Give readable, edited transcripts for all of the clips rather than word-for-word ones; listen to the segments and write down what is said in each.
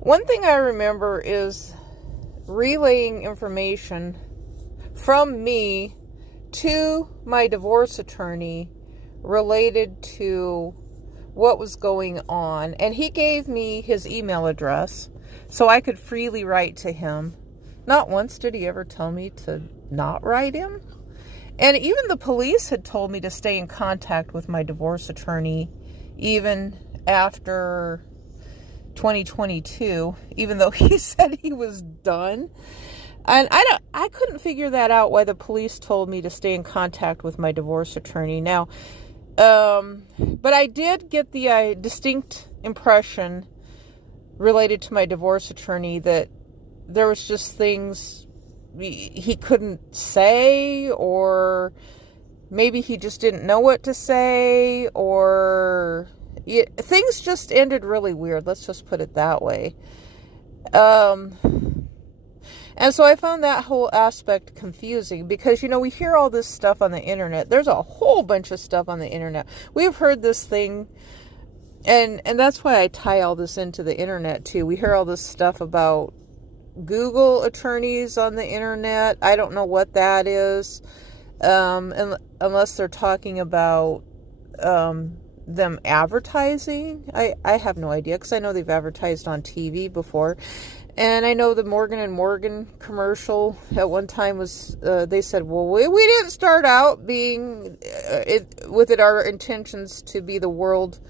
One thing I remember is relaying information from me to my divorce attorney related to what was going on. And he gave me his email address so I could freely write to him. Not once did he ever tell me to not write him. And even the police had told me to stay in contact with my divorce attorney even after 2022, even though he said he was done. And I couldn't figure that out, why the police told me to stay in contact with my divorce attorney. Now, but I did get the distinct impression related to my divorce attorney that there was just things he couldn't say, or maybe he just didn't know what to say, or things just ended really weird. Let's just put it that way. And so I found that whole aspect confusing because, we hear all this stuff on the internet. There's a whole bunch of stuff on the internet. We've heard this thing, and that's why I tie all this into the internet too. We hear all this stuff about Google attorneys on the internet. I don't know what that is, unless they're talking about them advertising. I have no idea, because I know they've advertised on TV before. And I know the Morgan & Morgan commercial at one time was, they said, well, we didn't start out being, our intentions to be the world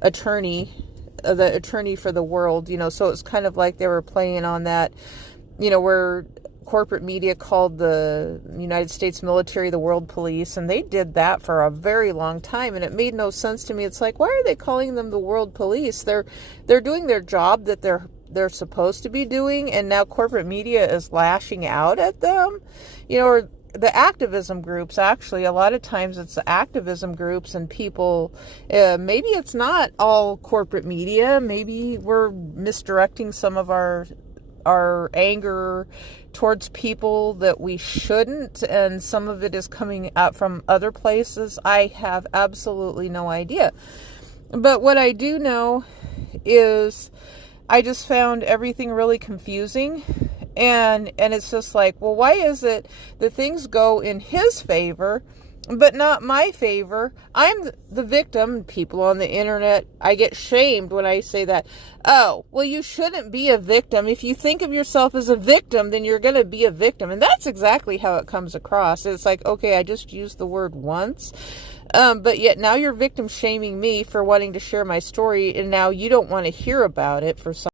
attorney, the attorney for the world, so it's kind of like they were playing on that, where corporate media called the United States military the world police, and they did that for a very long time, and it made no sense to me. It's like, why are they calling them the world police? They're doing their job that they're supposed to be doing, and now corporate media is lashing out at them, or the activism groups. Actually, a lot of times it's the activism groups and people, maybe it's not all corporate media. Maybe we're misdirecting some of our anger towards people that we shouldn't, and some of it is coming up from other places. I have absolutely no idea. But what I do know is I just found everything really confusing, and it's just like, well, why is it that things go in his favor but not my favor? I'm the victim. People on the internet, I get shamed when I say that. Oh, well, you shouldn't be a victim. If you think of yourself as a victim, then you're going to be a victim. And that's exactly how it comes across. It's like, okay, I just used the word once. But yet now you're victim shaming me for wanting to share my story, and now you don't want to hear about it for some